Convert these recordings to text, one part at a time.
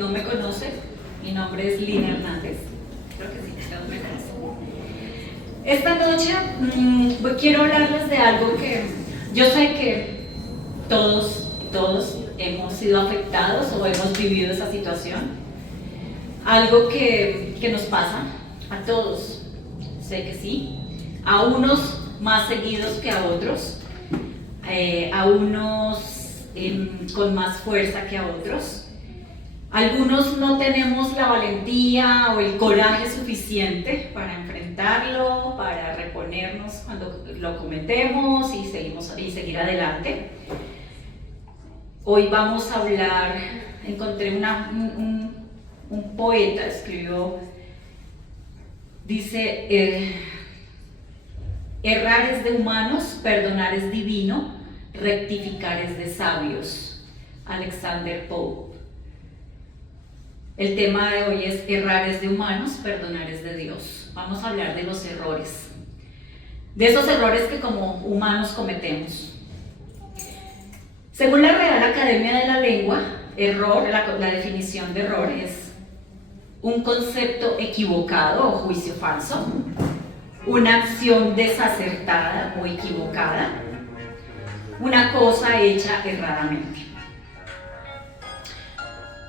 no me conoce, mi nombre es Lina Hernández. Creo que sí, todos me conocen. Esta noche quiero hablarles de algo que yo sé que todos hemos sido afectados o hemos vivido esa situación. Algo que nos pasa a todos, sé que sí, a unos más seguidos que a otros, a unos con más fuerza que a otros. Algunos no tenemos la valentía o el coraje suficiente para enfrentarlo, para reponernos cuando lo cometemos y seguir adelante. Hoy vamos a hablar, encontré un poeta, escribió, dice, errar es de humanos, perdonar es divino, rectificar es de sabios. Alexander Pope. El tema de hoy es errar es de humanos, perdonar es de Dios. Vamos a hablar de los errores, de esos errores que como humanos cometemos. Según la Real Academia de la Lengua, error, la definición de error es un concepto equivocado o juicio falso, una acción desacertada o equivocada, una cosa hecha erradamente.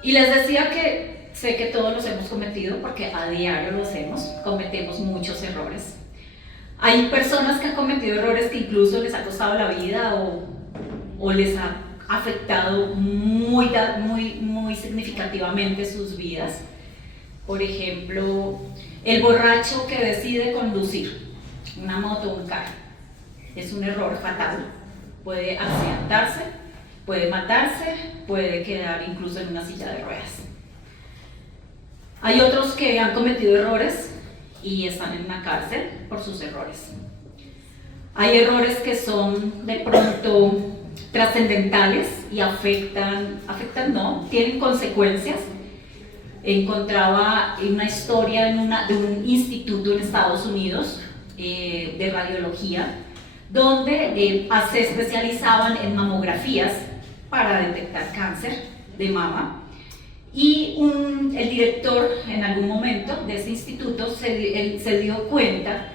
Y les decía que sé que todos los hemos cometido porque a diario cometemos muchos errores. Hay personas que han cometido errores que incluso les ha costado la vida o les ha afectado muy significativamente sus vidas. Por ejemplo, el borracho que decide conducir una moto o un carro es un error fatal. Puede accidentarse, puede matarse, puede quedar incluso en una silla de ruedas. Hay otros que han cometido errores y están en una cárcel por sus errores. Hay errores que son de pronto trascendentales y tienen consecuencias. Encontraba una historia de un instituto en Estados Unidos de radiología, donde se especializaban en mamografías para detectar cáncer de mama, y el director en algún momento de ese instituto se dio cuenta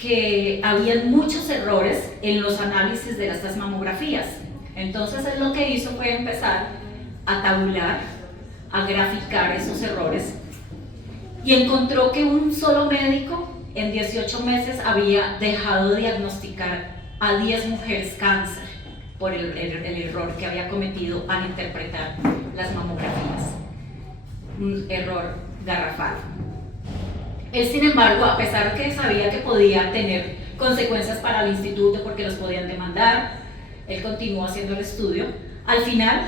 que había muchos errores en los análisis de estas mamografías. Entonces él lo que hizo fue empezar a tabular, a graficar esos errores, y encontró que un solo médico en 18 meses había dejado de diagnosticar a 10 mujeres cáncer por el error que había cometido al interpretar las mamografías. Un error garrafal. Él, sin embargo, a pesar que sabía que podía tener consecuencias para el instituto porque los podían demandar, él continuó haciendo el estudio. Al final,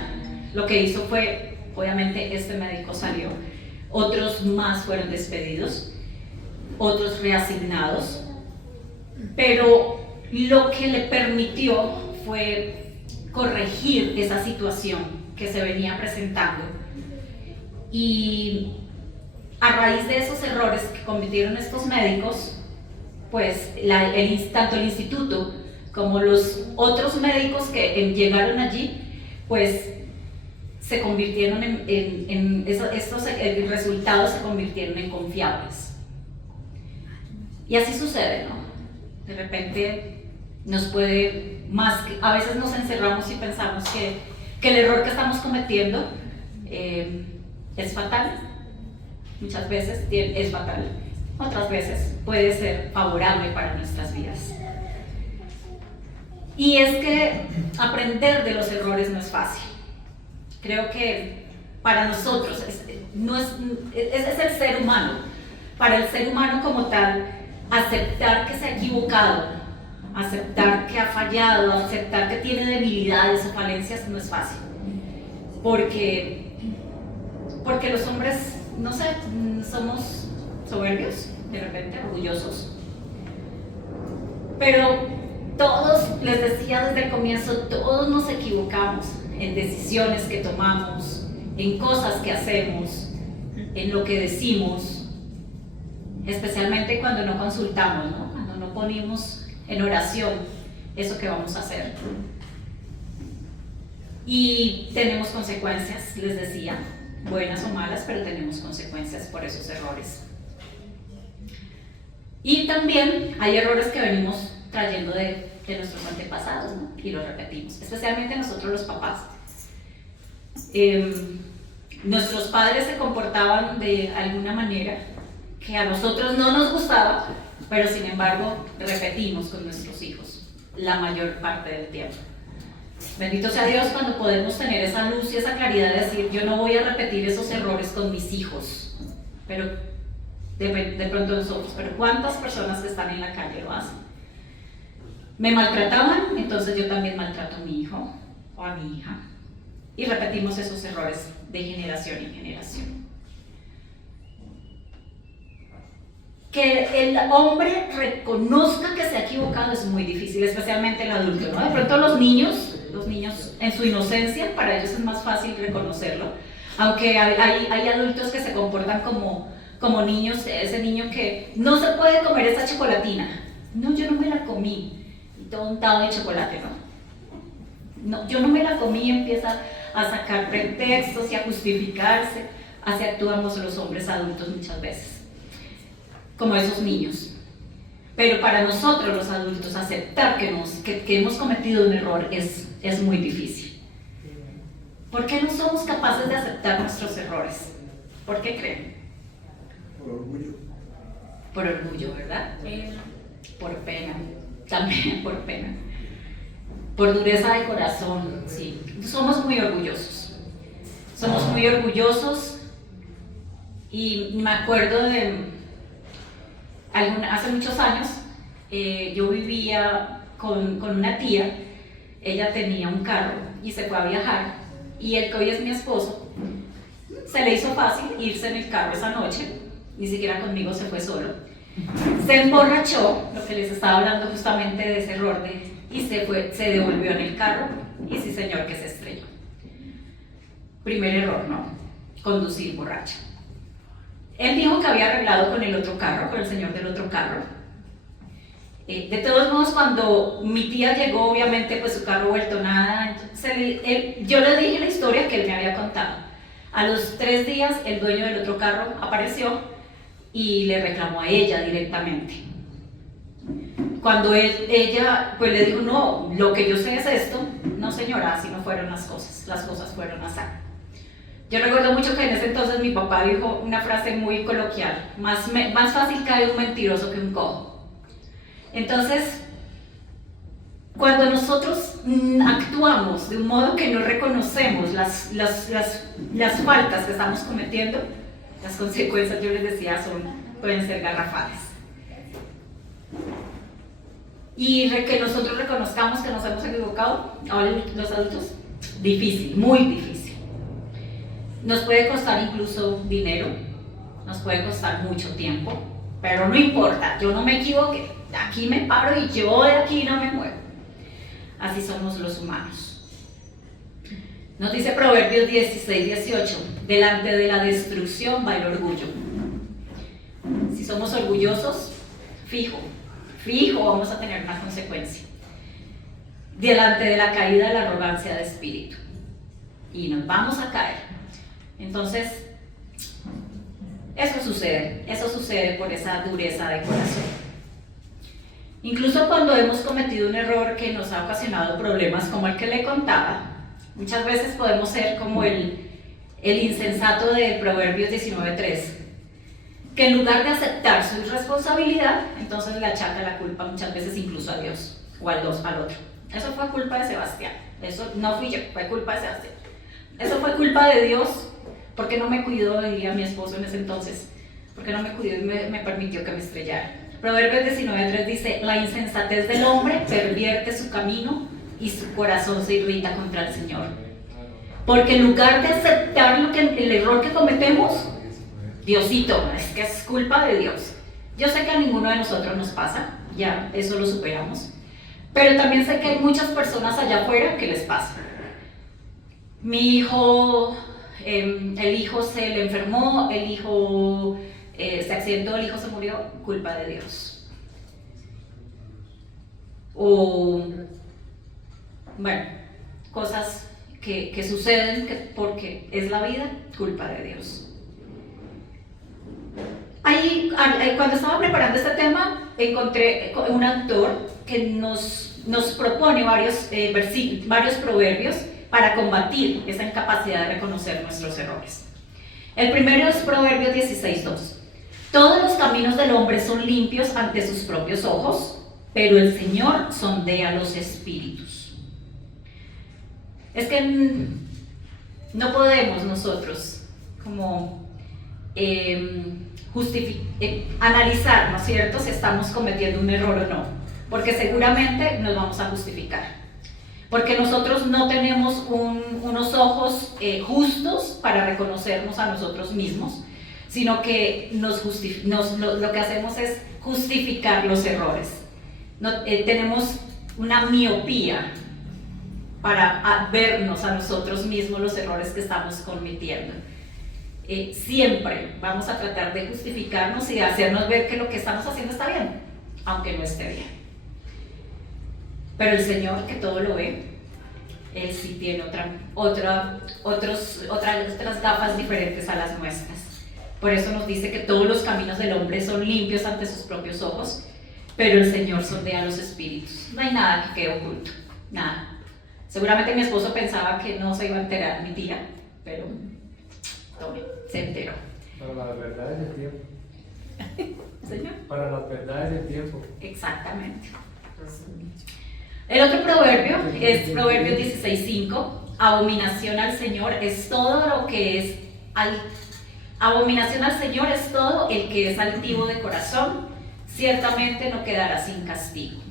lo que hizo fue, obviamente, este médico salió, otros más fueron despedidos, otros reasignados, pero lo que le permitió fue corregir esa situación que se venía presentando, y a raíz de esos errores que cometieron estos médicos, pues tanto el instituto como los otros médicos que llegaron allí, pues se convirtieron estos resultados se convirtieron en confiables. Y así sucede, ¿no? De repente a veces nos encerramos y pensamos que el error que estamos cometiendo es fatal. Muchas veces es fatal, otras veces puede ser favorable para nuestras vidas. Y es que aprender de los errores no es fácil. Creo que para nosotros es el ser humano. Para el ser humano como tal, aceptar que se ha equivocado, aceptar que ha fallado, aceptar que tiene debilidades o falencias no es fácil. Porque los hombres, no sé, somos soberbios, de repente orgullosos. Pero todos, les decía desde el comienzo, todos nos equivocamos en decisiones que tomamos, en cosas que hacemos, en lo que decimos, especialmente cuando no consultamos, ¿no? Cuando no ponemos en oración eso que vamos a hacer. Y tenemos consecuencias, les decía. buenas o malas, pero tenemos consecuencias por esos errores. Y también hay errores que venimos trayendo de nuestros antepasados, ¿no? Y los repetimos, especialmente nosotros los papás. Nuestros padres se comportaban de alguna manera que a nosotros no nos gustaba, pero sin embargo repetimos con nuestros hijos la mayor parte del tiempo. Bendito sea Dios cuando podemos tener esa luz y esa claridad de decir, yo no voy a repetir esos errores con mis hijos, pero de pronto nosotros, pero ¿cuántas personas que están en la calle lo hacen? Me maltrataban, entonces yo también maltrato a mi hijo o a mi hija, y repetimos esos errores de generación en generación. Que el hombre reconozca que se ha equivocado es muy difícil, especialmente el adulto, ¿no? De pronto los niños en su inocencia, para ellos es más fácil reconocerlo, aunque hay adultos que se comportan como niños, ese niño que no se puede comer esa chocolatina, no, yo no me la comí, y todo untado de chocolate, no, yo no me la comí, y empieza a sacar pretextos y a justificarse. Así actuamos los hombres adultos muchas veces, como esos niños. Pero para nosotros los adultos aceptar que hemos cometido un error es muy difícil. ¿Por qué no somos capaces de aceptar nuestros errores? ¿Por qué creen? Por orgullo. Por orgullo, ¿verdad? Por pena, también por pena. Por dureza de corazón, sí. Somos muy orgullosos. Somos muy orgullosos y me acuerdo de hace muchos años, yo vivía con una tía, ella tenía un carro y se fue a viajar, y el que hoy es mi esposo, se le hizo fácil irse en el carro esa noche, ni siquiera conmigo, se fue solo, se emborrachó, lo que les estaba hablando justamente de ese error, y se devolvió en el carro, y sí señor que se estrelló. Primer error, ¿no? Conducir borracho. Él dijo que había arreglado con el otro carro, con el señor del otro carro. De todos modos, cuando mi tía llegó, obviamente, pues su carro vuelto nada. Yo le dije la historia que él me había contado. A los 3 días, el dueño del otro carro apareció y le reclamó a ella directamente. Cuando ella pues le dijo, no, lo que yo sé es esto, no señora, así no fueron las cosas fueron así. Yo recuerdo mucho que en ese entonces mi papá dijo una frase muy coloquial, más fácil cae un mentiroso que un cojo. Entonces, cuando nosotros actuamos de un modo que no reconocemos las faltas que estamos cometiendo, las consecuencias, yo les decía, pueden ser garrafales. Y que nosotros reconozcamos que nos hemos equivocado, ahora los adultos, difícil, muy difícil. Nos puede costar incluso dinero, nos puede costar mucho tiempo, pero no importa, yo no me equivoqué, aquí me paro y yo de aquí no me muevo. Así somos los humanos. Nos dice Proverbios 16:18, delante de la destrucción va el orgullo. Si somos orgullosos, fijo vamos a tener una consecuencia. Delante de la caída, la arrogancia de espíritu. Y nos vamos a caer. Entonces, eso sucede por esa dureza de corazón. Incluso cuando hemos cometido un error que nos ha ocasionado problemas como el que le contaba, muchas veces podemos ser como el insensato de Proverbios 19:3, que en lugar de aceptar su irresponsabilidad, entonces le achaca la culpa muchas veces incluso a Dios o al otro. Eso fue culpa de Sebastián, eso no fui yo, fue culpa de Sebastián. Eso fue culpa de Dios, porque no me cuidó, diría mi esposo en ese entonces, porque no me cuidó y me permitió que me estrellara. Proverbios 19:3 dice, la insensatez del hombre pervierte su camino y su corazón se irrita contra el Señor. Porque en lugar de aceptar el error que cometemos, Diosito, es que es culpa de Dios. Yo sé que a ninguno de nosotros nos pasa, ya eso lo superamos, pero también sé que hay muchas personas allá afuera que les pasa. Mi hijo, el hijo se le enfermó, el hijo se accidentó, el hijo se murió, culpa de Dios. O, bueno, cosas que suceden porque es la vida culpa de Dios. Ahí, cuando estaba preparando este tema, encontré un autor que nos propone varios proverbios para combatir esa incapacidad de reconocer nuestros errores. El primero es Proverbios 16:2. Todos los caminos del hombre son limpios ante sus propios ojos, pero el Señor sondea los espíritus. Es que no podemos nosotros como analizar, ¿no es cierto?, si estamos cometiendo un error o no, porque seguramente nos vamos a justificar. Porque nosotros no tenemos unos ojos justos para reconocernos a nosotros mismos, sino que lo que hacemos es justificar los errores. Tenemos una miopía para vernos a nosotros mismos los errores que estamos cometiendo. Siempre vamos a tratar de justificarnos y de hacernos ver que lo que estamos haciendo está bien, aunque no esté bien. Pero el Señor, que todo lo ve, Él sí tiene otras gafas diferentes a las nuestras. Por eso nos dice que todos los caminos del hombre son limpios ante sus propios ojos, pero el Señor sondea los espíritus. No hay nada que quede oculto, nada. Seguramente mi esposo pensaba que no se iba a enterar mi tía, pero se enteró. Para las verdades del tiempo. ¿Señor? Para las verdades del tiempo. Exactamente. El otro proverbio es Proverbios 16:5. Abominación al Señor es todo lo que es abominación al Señor es todo el que es altivo de corazón, ciertamente no quedará sin castigo.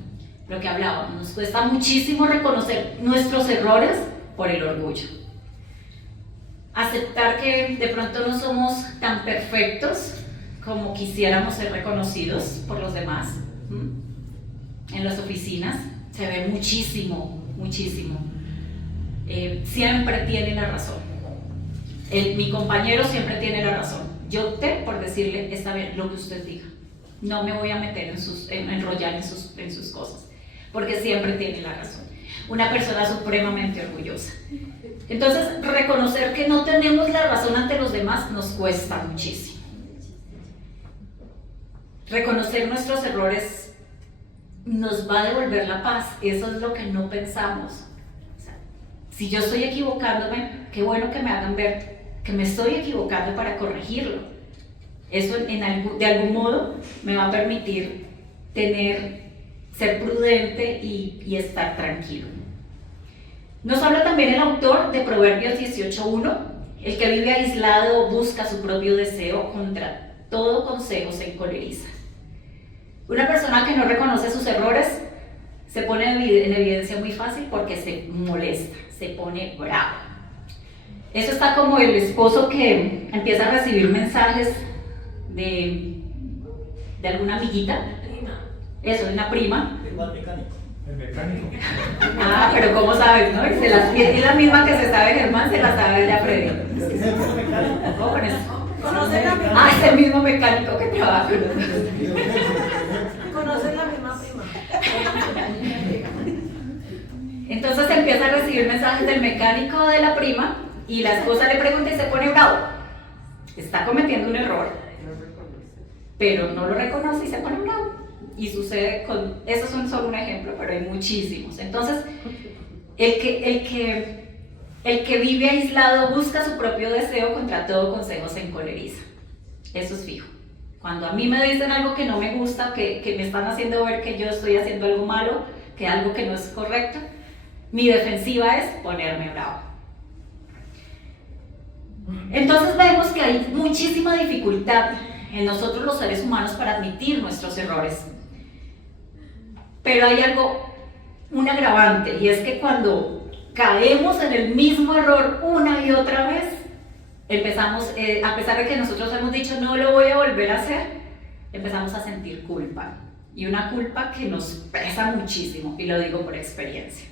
Lo que hablábamos, nos cuesta muchísimo reconocer nuestros errores por el orgullo. Aceptar que de pronto no somos tan perfectos como quisiéramos ser reconocidos por los demás. En las oficinas se ve muchísimo. Siempre tiene la razón. Mi compañero siempre tiene la razón. Yo opté por decirle, está bien, lo que usted diga. No me voy a meter enrollar en sus cosas, porque siempre tiene la razón. Una persona supremamente orgullosa. Entonces, reconocer que no tenemos la razón ante los demás nos cuesta muchísimo. Reconocer nuestros errores nos va a devolver la paz. Eso es lo que no pensamos. O sea, si yo estoy equivocándome, qué bueno que me hagan ver que me estoy equivocando para corregirlo. Eso de algún modo me va a permitir ser prudente y estar tranquilo. Nos habla también el autor de Proverbios 18:1. El que vive aislado busca su propio deseo, contra todo consejo se encoleriza. Una persona que no reconoce sus errores se pone en evidencia muy fácil porque se molesta, se pone bravo. Eso está como el esposo que empieza a recibir mensajes de alguna amiguita. Eso, de una prima. El mecánico. Ah, pero ¿cómo sabes, no? Es la misma que se sabe Germán, se la sabe ya Freddy. ¿Cómo con eso? Ah, es el mismo mecánico que trabaja con nosotros. Conocen la misma prima. Entonces empieza a recibir mensajes del mecánico de la prima y la esposa le pregunta y se pone bravo. Está cometiendo un error, pero no lo reconoce y se pone bravo. Y sucede esos son solo un ejemplo, pero hay muchísimos. Entonces, el que vive aislado busca su propio deseo, contra todo consejo se encoleriza. Eso es fijo. Cuando a mí me dicen algo que no me gusta, que me están haciendo ver que yo estoy haciendo algo malo, que algo que no es correcto, mi defensiva es ponerme bravo. Entonces vemos que hay muchísima dificultad en nosotros los seres humanos para admitir nuestros errores. Pero hay un agravante, y es que cuando caemos en el mismo error una y otra vez, empezamos, a pesar de que nosotros hemos dicho no lo voy a volver a hacer, empezamos a sentir culpa. Y una culpa que nos pesa muchísimo, y lo digo por experiencia.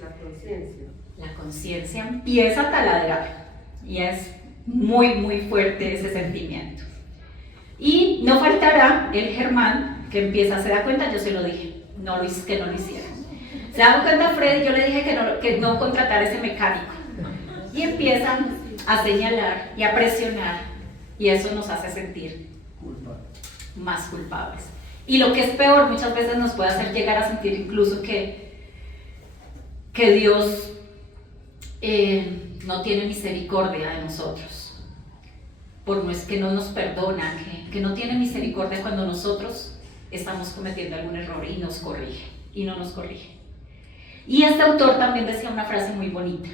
La conciencia empieza a taladrar, y es muy fuerte ese sentimiento. Y no faltará el Germán que empieza a se da cuenta, yo se lo dije. Que no lo hiciera. Se da cuenta Freddy, yo le dije que no contratara ese mecánico. Y empiezan a señalar y a presionar, y eso nos hace sentir Culpa. más culpables. Y lo que es peor, muchas veces nos puede hacer llegar a sentir incluso que Dios no tiene misericordia de nosotros, que no nos perdona, que no tiene misericordia cuando nosotros estamos cometiendo algún error y nos corrige, y no nos corrige. Y este autor también decía una frase muy bonita: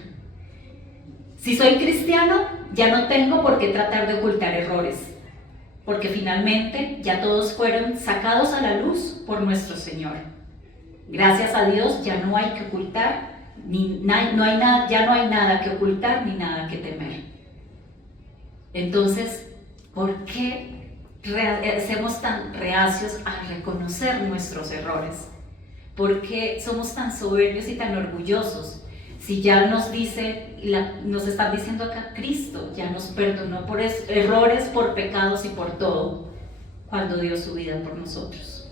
si soy cristiano, ya no tengo por qué tratar de ocultar errores, porque finalmente ya todos fueron sacados a la luz por nuestro Señor. Gracias a Dios ya no hay que ocultar, ya no hay nada que ocultar ni nada que temer. Entonces, ¿por qué somos tan reacios a reconocer nuestros errores? ¿Por qué somos tan soberbios y tan orgullosos? Si ya nos están diciendo acá, Cristo ya nos perdonó por errores, por pecados y por todo, cuando dio su vida por nosotros.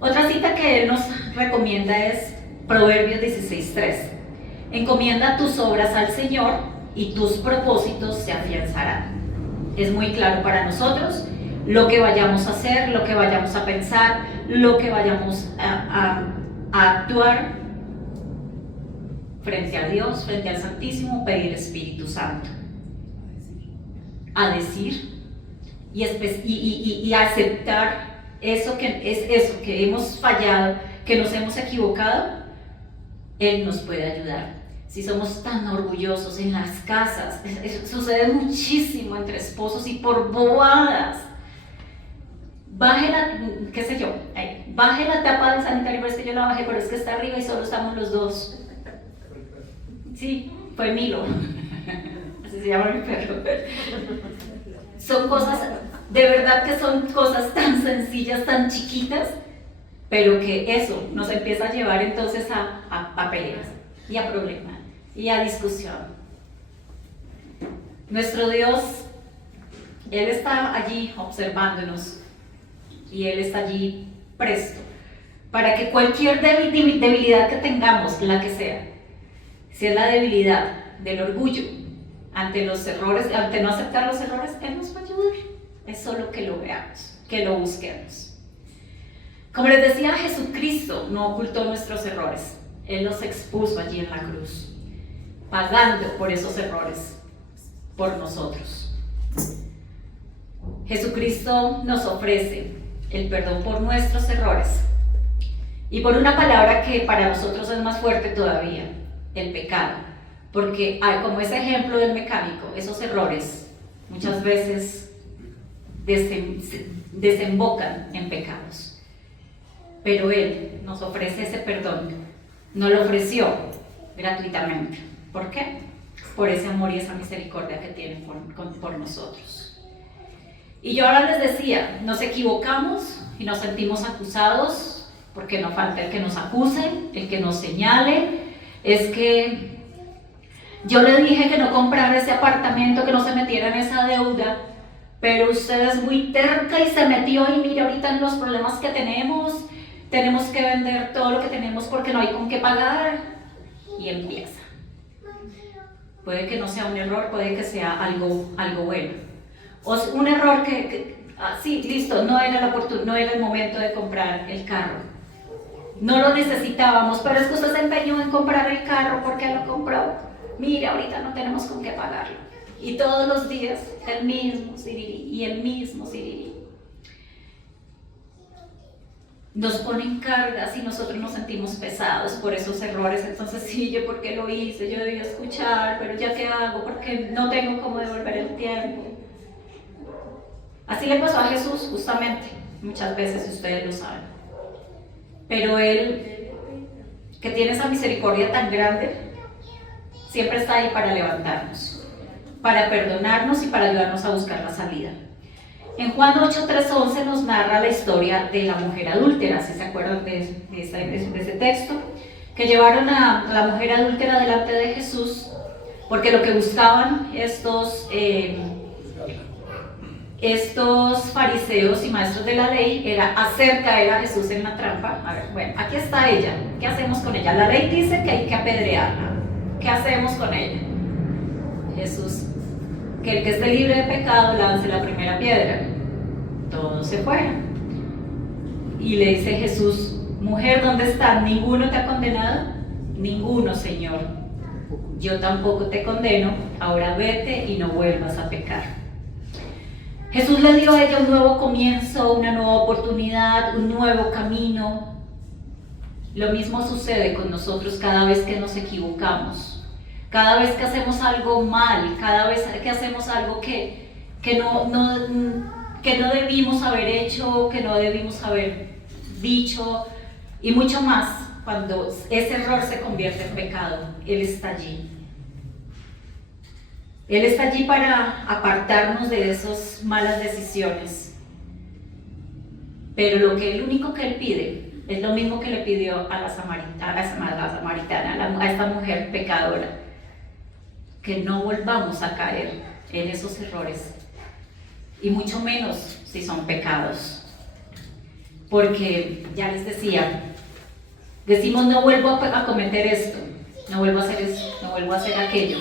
Otra cita que él nos recomienda es Proverbios 16:3. Encomienda tus obras al Señor y tus propósitos se afianzarán. Es muy claro para nosotros lo que vayamos a hacer, lo que vayamos a pensar, lo que vayamos a actuar frente a Dios, frente al Santísimo, pedir Espíritu Santo. A decir y aceptar eso que hemos fallado, que nos hemos equivocado. Él nos puede ayudar. Si somos tan orgullosos en las casas, eso sucede muchísimo entre esposos y por bobadas. Baje la tapa del sanitario, pero es que yo la bajé, pero es que está arriba y solo estamos los dos. Sí, fue Milo, así se llama mi perro. Son cosas, de verdad que son cosas tan sencillas, tan chiquitas, pero que eso nos empieza a llevar entonces a peleas y a problemas y a discusión. Nuestro Dios, Él está allí observándonos y Él está allí presto para que cualquier debilidad que tengamos, la que sea, si es la debilidad del orgullo ante los errores, ante no aceptar los errores, Él nos va a ayudar. Es solo que lo veamos, que lo busquemos. Como les decía, Jesucristo no ocultó nuestros errores. Él los expuso allí en la cruz, pagando por esos errores, por nosotros. Jesucristo nos ofrece el perdón por nuestros errores y por una palabra que para nosotros es más fuerte todavía: el pecado, porque como ese ejemplo del mecánico, esos errores muchas veces desembocan en pecados, pero Él nos ofrece ese perdón, nos lo ofreció gratuitamente. ¿Por qué? Por ese amor y esa misericordia que tiene por nosotros. Y yo ahora les decía, nos equivocamos y nos sentimos acusados, porque no falta el que nos acuse, el que nos señale. Es que yo le dije que no comprara ese apartamento, que no se metiera en esa deuda, pero usted es muy terca y se metió, y mira ahorita en los problemas que tenemos que vender todo lo que tenemos porque no hay con qué pagar, y empieza. Puede que no sea un error, puede que sea algo bueno, o un error sí, listo, no era el momento de comprar el carro. No lo necesitábamos, pero es que usted se empeñó en comprar el carro porque lo compró. Mire, ahorita no tenemos con qué pagarlo. Y todos los días el mismo siriri y el mismo siriri. Nos ponen cargas y nosotros nos sentimos pesados por esos errores. Entonces, sí, yo por qué lo hice, yo debía escuchar, pero ya qué hago porque no tengo cómo devolver el tiempo. Así le pasó a Jesús justamente, muchas veces, ustedes lo saben. Pero Él, que tiene esa misericordia tan grande, siempre está ahí para levantarnos, para perdonarnos y para ayudarnos a buscar la salida. En Juan 8:3-11 nos narra la historia de la mujer adúltera, si se acuerdan de ese texto, que llevaron a la mujer adúltera delante de Jesús, porque lo que buscaban estos fariseos y maestros de la ley era hacer caer a Jesús en la trampa. A ver, bueno, aquí está ella, ¿qué hacemos con ella? La ley dice que hay que apedrearla, ¿qué hacemos con ella? Jesús, que el que esté libre de pecado lance la primera piedra. Todos se fueron. Y le dice Jesús: mujer, ¿dónde están? ¿Ninguno te ha condenado? Ninguno, Señor. Yo tampoco te condeno, ahora vete y no vuelvas a pecar. Jesús le dio a ella un nuevo comienzo, una nueva oportunidad, un nuevo camino. Lo mismo sucede con nosotros cada vez que nos equivocamos, cada vez que hacemos algo mal, cada vez que hacemos algo que no debimos haber hecho, que no debimos haber dicho, y mucho más cuando ese error se convierte en pecado. Él está allí. Él está allí para apartarnos de esas malas decisiones. Pero el único que Él pide es lo mismo que le pidió a la samaritana, a esta mujer pecadora: que no volvamos a caer en esos errores, y mucho menos si son pecados. Porque ya les decía, decimos: no vuelvo a cometer esto, no vuelvo a hacer esto, no vuelvo a hacer aquello.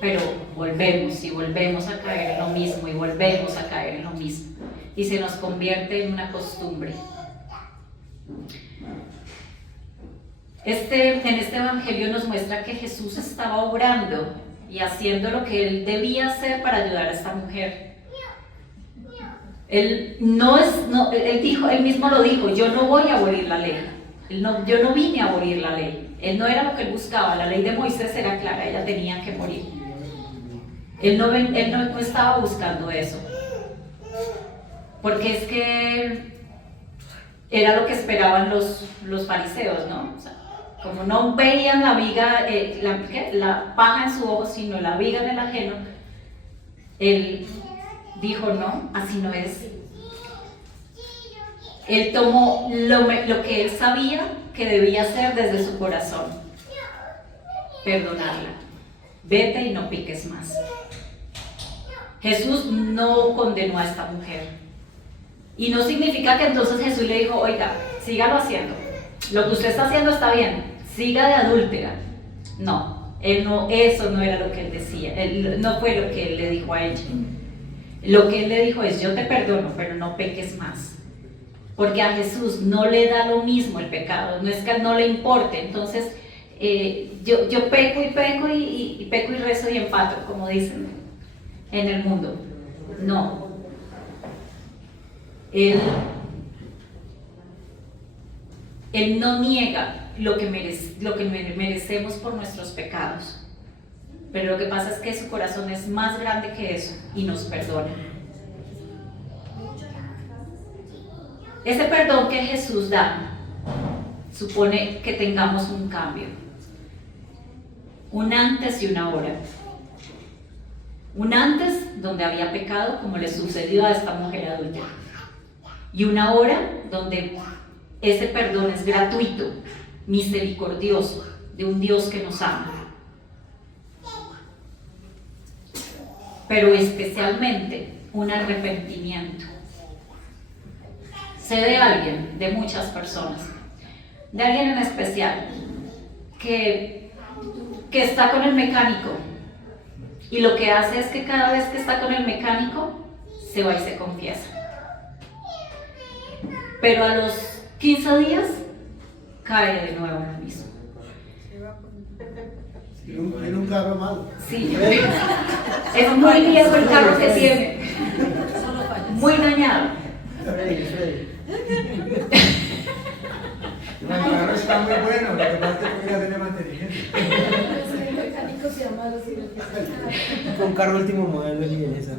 Pero volvemos y volvemos a caer en lo mismo y volvemos a caer en lo mismo. Y se nos convierte en una costumbre. En este evangelio nos muestra que Jesús estaba obrando y haciendo lo que Él debía hacer para ayudar a esta mujer. Él mismo lo dijo: yo no voy a abolir la ley. Yo no vine a abolir la ley. Él no era lo que Él buscaba. La ley de Moisés era clara, ella tenía que morir. Él no estaba buscando eso, porque es que era lo que esperaban los fariseos, ¿no? O sea, como no veían la viga, la paja en su ojo, sino la viga en el ajeno, Él dijo: no, así no es. Él tomó lo que Él sabía que debía hacer desde su corazón: perdonarla. Vete y no piques más. Jesús no condenó a esta mujer. Y no significa que entonces Jesús le dijo: oiga, sígalo haciendo. Lo que usted está haciendo está bien. Siga de adúltera. No, eso no era lo que Él decía. No fue lo que Él le dijo a ella. Lo que Él le dijo es: yo te perdono, pero no peques más. Porque a Jesús no le da lo mismo el pecado. No es que a Él no le importe. Entonces, yo peco y peco y rezo y empato, como dicen en el mundo. No. Él no niega lo que merecemos por nuestros pecados, pero lo que pasa es que su corazón es más grande que eso y nos perdona. Ese perdón que Jesús da supone que tengamos un cambio, un antes y una ahora. Un antes donde había pecado, como le sucedió a esta mujer adúltera, y una ahora donde ese perdón es gratuito, misericordioso, de un Dios que nos ama. Pero especialmente un arrepentimiento. Sé de alguien, de muchas personas, de alguien en especial que está con el mecánico, y lo que hace es que cada vez que está con el mecánico se va y se confiesa, pero a los 15 días cae de nuevo en lo mismo. Tiene un carro malo. Sí, es muy viejo el carro que tiene, muy dañado. El carro está muy bueno, lo que pasa es que podría tener mantenimiento. Con carro último modelo y en esa.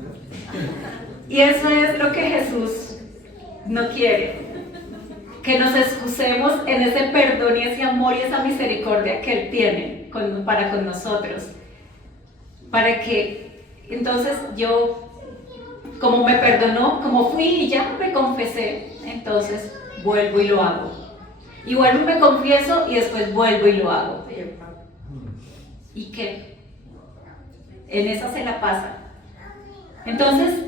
Y eso es lo que Jesús no quiere, que nos excusemos en ese perdón y ese amor y esa misericordia que Él tiene para con nosotros, para que entonces yo, como me perdonó, como fui y ya me confesé, entonces vuelvo y lo hago, y vuelvo y me confieso y después vuelvo y lo hago. ¿Y qué? En esa se la pasa. Entonces,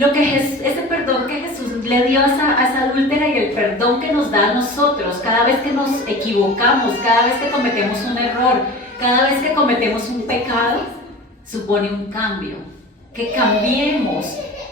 ese perdón que Jesús le dio a esa adúltera, y el perdón que nos da a nosotros cada vez que nos equivocamos, cada vez que cometemos un error, Cada vez que cometemos un pecado, supone un cambio. Que cambiemos,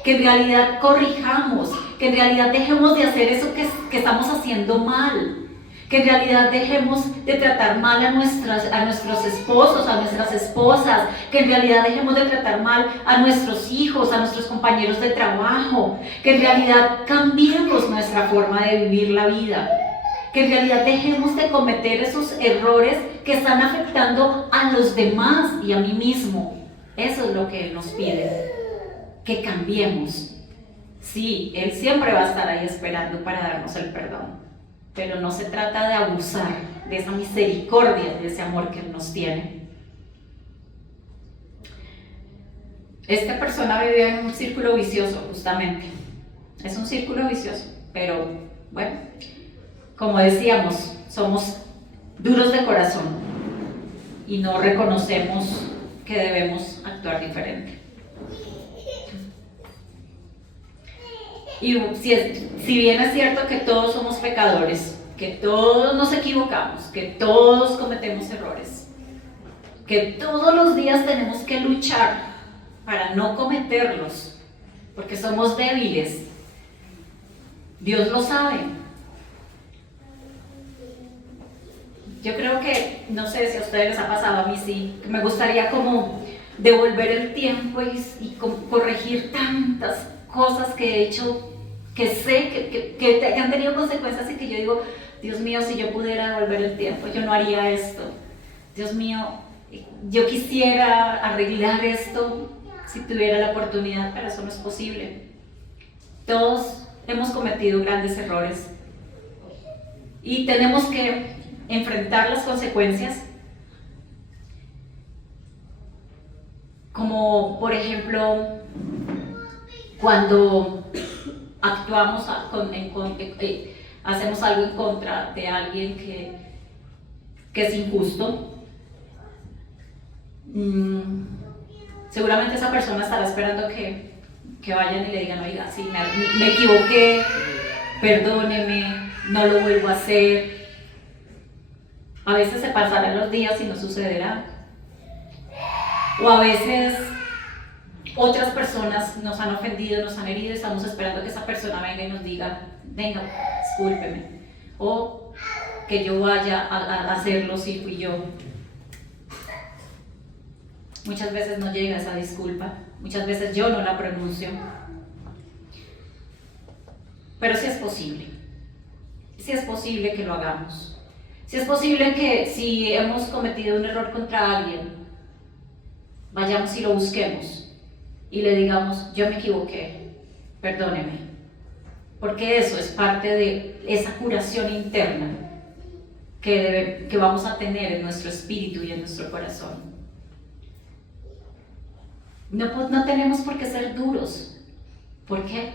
que en realidad corrijamos, que en realidad dejemos de hacer eso que estamos haciendo mal. Que en realidad dejemos de tratar mal a nuestros esposos, a nuestras esposas, que en realidad dejemos de tratar mal a nuestros hijos, a nuestros compañeros de trabajo, que en realidad cambiemos nuestra forma de vivir la vida, que en realidad dejemos de cometer esos errores que están afectando a los demás y a mí mismo. Eso es lo que Él nos pide, que cambiemos. Sí, Él siempre va a estar ahí esperando para darnos el perdón. Pero no se trata de abusar de esa misericordia, de ese amor que Él nos tiene. Esta persona vivía en un círculo vicioso, justamente. Es un círculo vicioso, pero bueno, como decíamos, somos duros de corazón y no reconocemos que debemos actuar diferente. Y si bien es cierto que todos somos pecadores, que todos nos equivocamos, que todos cometemos errores, que todos los días tenemos que luchar para no cometerlos, porque somos débiles, Dios lo sabe. Yo creo que, no sé si a ustedes les ha pasado, a mí sí, que me gustaría como devolver el tiempo y corregir tantas cosas que he hecho, que sé que han tenido consecuencias y que yo digo, Dios mío, si yo pudiera devolver el tiempo, yo no haría esto. Dios mío, yo quisiera arreglar esto si tuviera la oportunidad, pero eso no es posible. Todos hemos cometido grandes errores y tenemos que enfrentar las consecuencias, como por ejemplo cuando actuamos hacemos algo en contra de alguien que es injusto. Seguramente esa persona estará esperando que vayan y le digan, oiga, sí, me equivoqué, perdóneme, no lo vuelvo a hacer. A veces se pasarán los días y no sucederá. O a veces otras personas nos han ofendido, nos han herido y estamos esperando que esa persona venga y nos diga, venga, discúlpeme. O que yo vaya a hacerlo si fui yo. Muchas veces no llega esa disculpa, muchas veces yo no la pronuncio. Pero sí es posible que lo hagamos. Sí es posible que si hemos cometido un error contra alguien, vayamos y lo busquemos y le digamos, yo me equivoqué, perdóneme. Porque eso es parte de esa curación interna que vamos a tener en nuestro espíritu y en nuestro corazón. No tenemos por qué ser duros. ¿Por qué?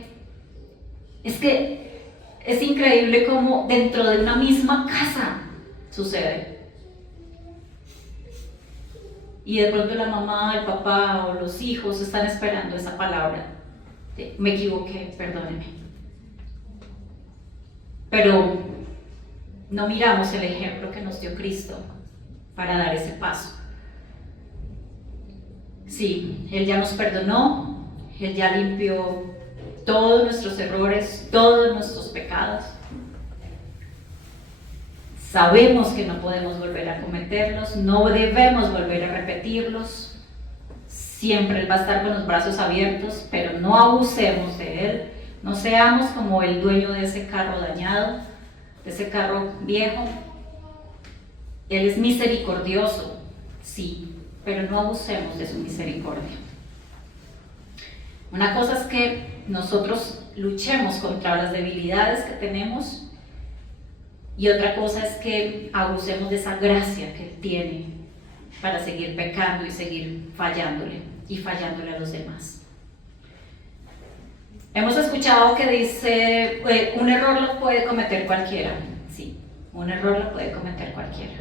Es que es increíble cómo dentro de una misma casa sucede. Y de pronto la mamá, el papá o los hijos están esperando esa palabra de, me equivoqué, perdóneme. Pero no miramos el ejemplo que nos dio Cristo para dar ese paso. Sí, Él ya nos perdonó, Él ya limpió todos nuestros errores, todos nuestros pecados. Sabemos que no podemos volver a cometerlos, no debemos volver a repetirlos. Siempre Él va a estar con los brazos abiertos, pero no abusemos de Él. No seamos como el dueño de ese carro dañado, de ese carro viejo. Él es misericordioso, sí, pero no abusemos de su misericordia. Una cosa es que nosotros luchemos contra las debilidades que tenemos y otra cosa es que abusemos de esa gracia que Él tiene para seguir pecando y seguir fallándole a los demás. Hemos escuchado que dice, un error lo puede cometer cualquiera. Sí, un error lo puede cometer cualquiera.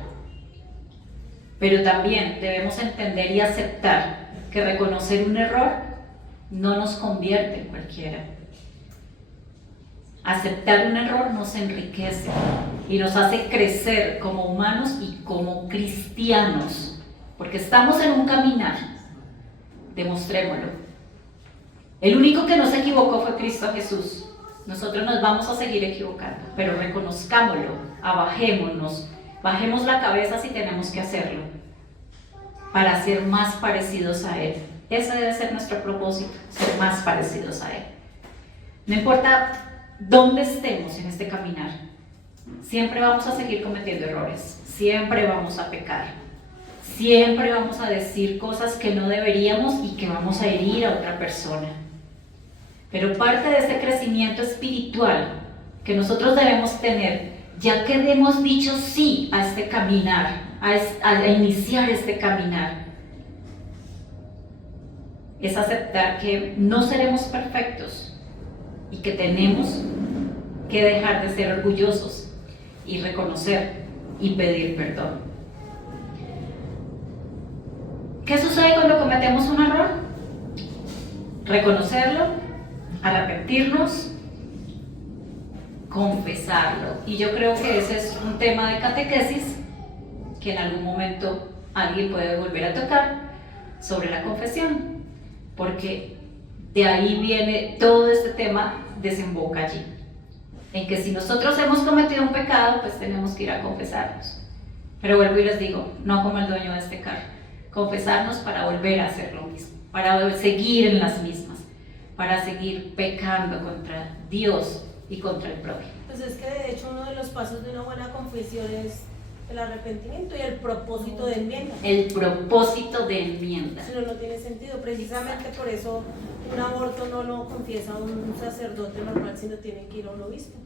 Pero también debemos entender y aceptar que reconocer un error no nos convierte en cualquiera. Aceptar un error nos enriquece y nos hace crecer como humanos y como cristianos. porque estamos en un caminar, demostrémoslo. El único que no se equivocó fue Cristo Jesús. Nosotros nos vamos a seguir equivocando, pero reconozcámoslo, abajémonos, bajemos la cabeza si tenemos que hacerlo, para ser más parecidos a Él. Ese debe ser nuestro propósito, ser más parecidos a Él. No importa dónde estemos en este caminar, siempre vamos a seguir cometiendo errores, siempre vamos a pecar, siempre vamos a decir cosas que no deberíamos y que vamos a herir a otra persona. Pero parte de ese crecimiento espiritual que nosotros debemos tener, ya que hemos dicho sí a este caminar, a iniciar este caminar, es aceptar que no seremos perfectos y que tenemos que dejar de ser orgullosos y reconocer y pedir perdón. ¿Qué sucede cuando cometemos un error? Reconocerlo, arrepentirnos, confesarlo. Y yo creo que ese es un tema de catequesis que en algún momento alguien puede volver a tocar sobre la confesión, porque de ahí viene todo este tema, desemboca allí, en que si nosotros hemos cometido un pecado, pues tenemos que ir a confesarnos. Pero vuelvo y les digo, no como el dueño de este carro, confesarnos para volver a hacer lo mismo, para seguir en las mismas, para seguir pecando contra Dios y contra el prójimo. Pues es que de hecho uno de los pasos de una buena confesión es el arrepentimiento y el propósito de enmienda. El propósito de enmienda. Si no, no tiene sentido. Precisamente por eso un aborto no lo confiesa un sacerdote normal, sino tiene que ir a un obispo.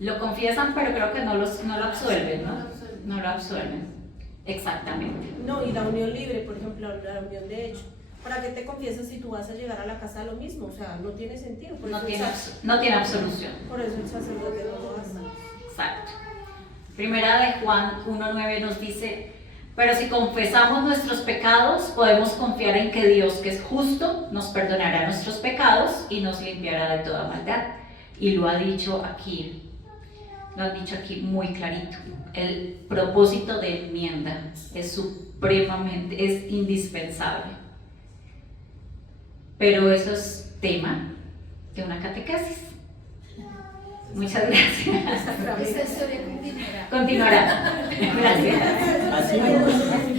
Lo confiesan, pero creo que no lo absuelven, ¿no? No lo absuelven. Exactamente. No, y la unión libre, por ejemplo, la unión de hecho. ¿Para qué te confiesas si tú vas a llegar a la casa a lo mismo? O sea, no tiene sentido. Por No eso tiene absolución. Por eso el sacerdote no lo hace. Exacto. Primera de Juan 1:9 nos dice: pero si confesamos nuestros pecados, podemos confiar en que Dios, que es justo, nos perdonará nuestros pecados y nos limpiará de toda maldad. Y lo ha dicho aquí, muy clarito. El propósito de enmienda es supremamente, es indispensable. Pero eso es tema de una catequesis. Muchas gracias. Esa historia continuará. Continuará. Gracias. Así es.